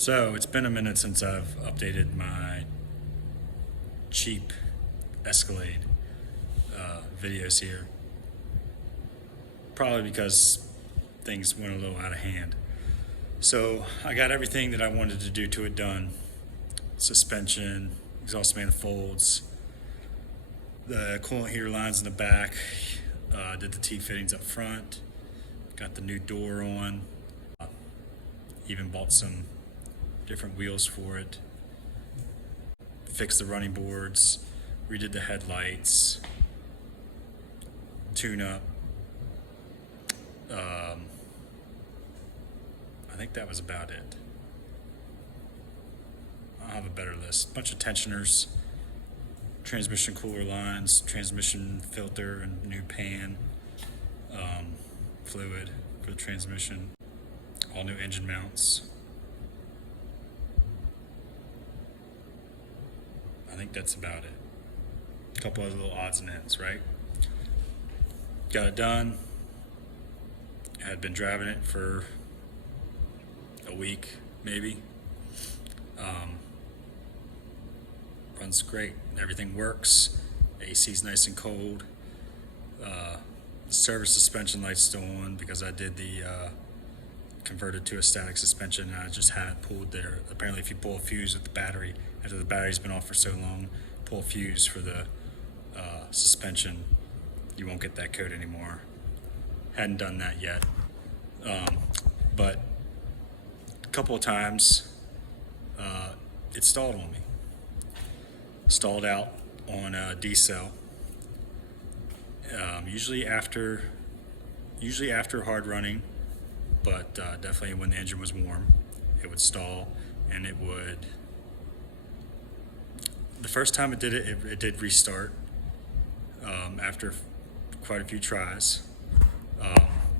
So it's been a minute since I've updated my cheap Escalade videos here. Probably because things went a little out of hand. So I got everything that I wanted to do to it done. Suspension, exhaust manifolds, the coolant heater lines in the back, did the T-fittings up front, got the new door on, even bought some different wheels for it, fixed the running boards, redid the headlights, tune up. I think that was about it. I'll have a better list. Bunch of tensioners, transmission cooler lines, transmission filter and new pan, fluid for the transmission, all new engine mounts. I think that's about it. A couple other little odds and ends, right? Got it done. I had been driving it for a week, maybe. Runs great. Everything works. AC's nice and cold. The service suspension light's still on because I did the converted to a static suspension, and I just had it pulled there. Apparently, if you pull a fuse with the battery, after the battery's been off for so long, pull a fuse for the suspension, you won't get that code anymore. Hadn't done that yet. But a couple of times it stalled on me. Stalled out on a D-cell. Usually after hard running, but definitely when the engine was warm, it would stall, and it would. The first time it did it, it did restart after quite a few tries.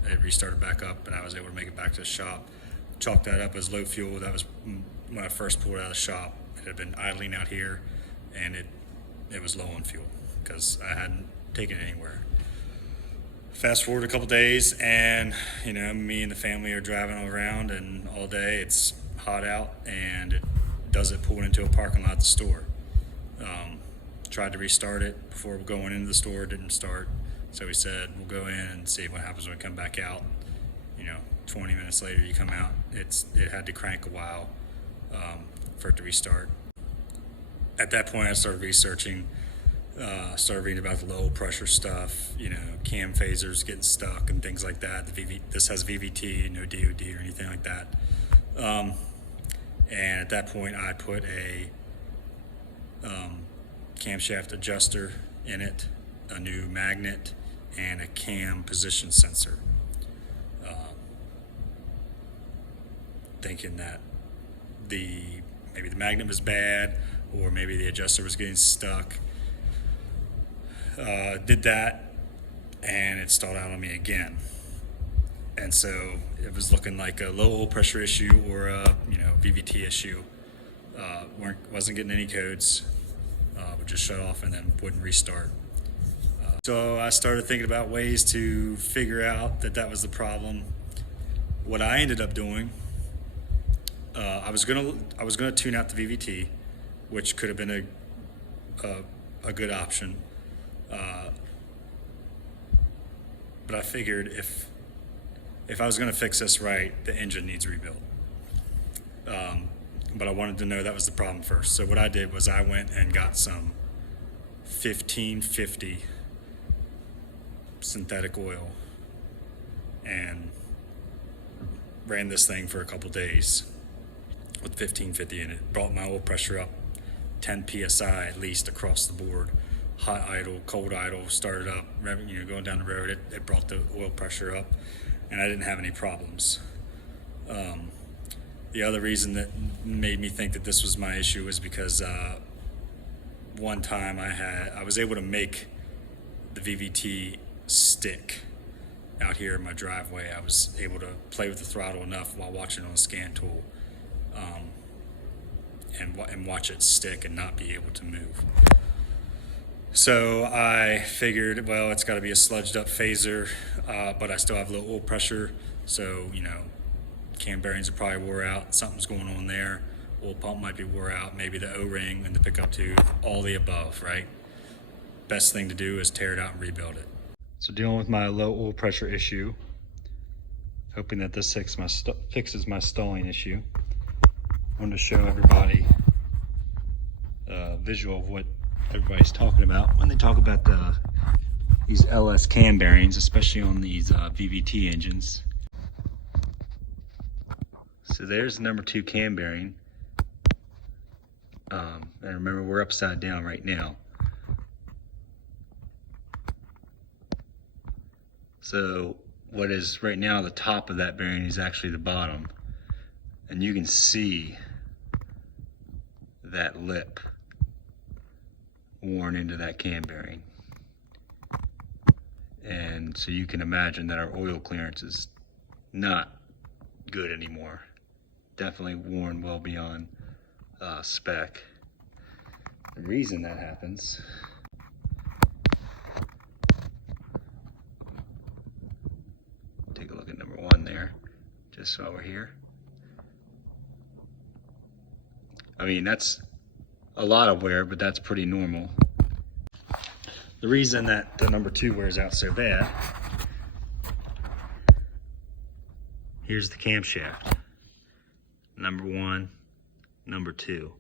It restarted back up, and I was able to make it back to the shop. Chalked that up as low fuel. That was when I first pulled it out of the shop. It had been idling out here, and it was low on fuel because I hadn't taken it anywhere. Fast forward a couple days, and me and the family are driving around, and all day it's hot out, and it does it pulling into a parking lot at the store. Tried to restart it before going into the store, didn't start. So we said we'll go in and see what happens when we come back out. 20 minutes later you come out, it had to crank a while for it to restart. At that point I started researching, started reading about the low pressure stuff, cam phasers getting stuck and things like that. This has VVT, no DOD or anything like that. And at that point I put a camshaft adjuster in it, a new magnet, and a cam position sensor. Thinking that maybe the magnet was bad, or maybe the adjuster was getting stuck. Did that, and it stalled out on me again. And so it was looking like a low oil pressure issue or a VVT issue. Wasn't getting any codes. Would just shut off and then wouldn't restart. So I started thinking about ways to figure out that was the problem. What I ended up doing, I was gonna tune out the VVT, which could have been a good option. But I figured if I was gonna fix this right, the engine needs rebuilt. But I wanted to know that was the problem first. So what I did was I went and got some 1550 synthetic oil and ran this thing for a couple days with 1550 in it. Brought my oil pressure up 10 psi at least across the board. Hot idle, cold idle, started up, going down the road, it brought the oil pressure up, and I didn't have any problems. The other reason that made me think that this was my issue was because one time I was able to make the VVT stick out here in my driveway. I was able to play with the throttle enough while watching on a scan tool, and watch it stick and not be able to move. So I figured, well, it's got to be a sludged up phaser, but I still have low oil pressure, so cam bearings are probably wore out, something's going on there, oil pump might be wore out, maybe the O-ring and the pickup tube, all the above, right? Best thing to do is tear it out and rebuild it. So dealing with my low oil pressure issue, hoping that this fixes my stalling issue. I wanted to show everybody a visual of what everybody's talking about when they talk about these LS cam bearings, especially on these VVT engines. So there's the number 2 cam bearing. And remember, we're upside down right now. So what is right now the top of that bearing is actually the bottom. And you can see that lip worn into that cam bearing. And so you can imagine that our oil clearance is not good anymore. Definitely worn well beyond spec. The reason that happens take a look at number 1 there, just while we're here. I mean, that's a lot of wear, but that's pretty normal. The reason that the number 2 wears out so bad, here's the camshaft. Number 1, number 2.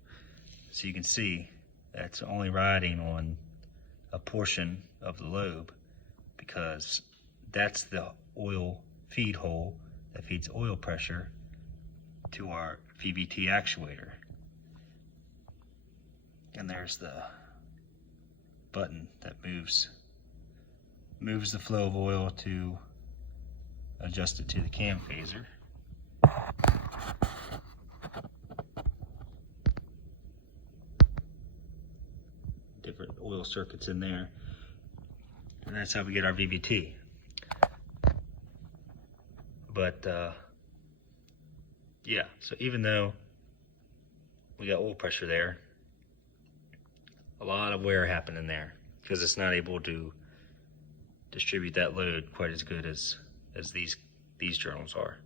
So you can see that's only riding on a portion of the lobe, because that's the oil feed hole that feeds oil pressure to our VVT actuator. And there's the button that moves the flow of oil to adjust it to the cam phaser. Different oil circuits in there, and that's how we get our VVT. But yeah, so even though we got oil pressure there, a lot of wear happening there because it's not able to distribute that load quite as good as these journals are.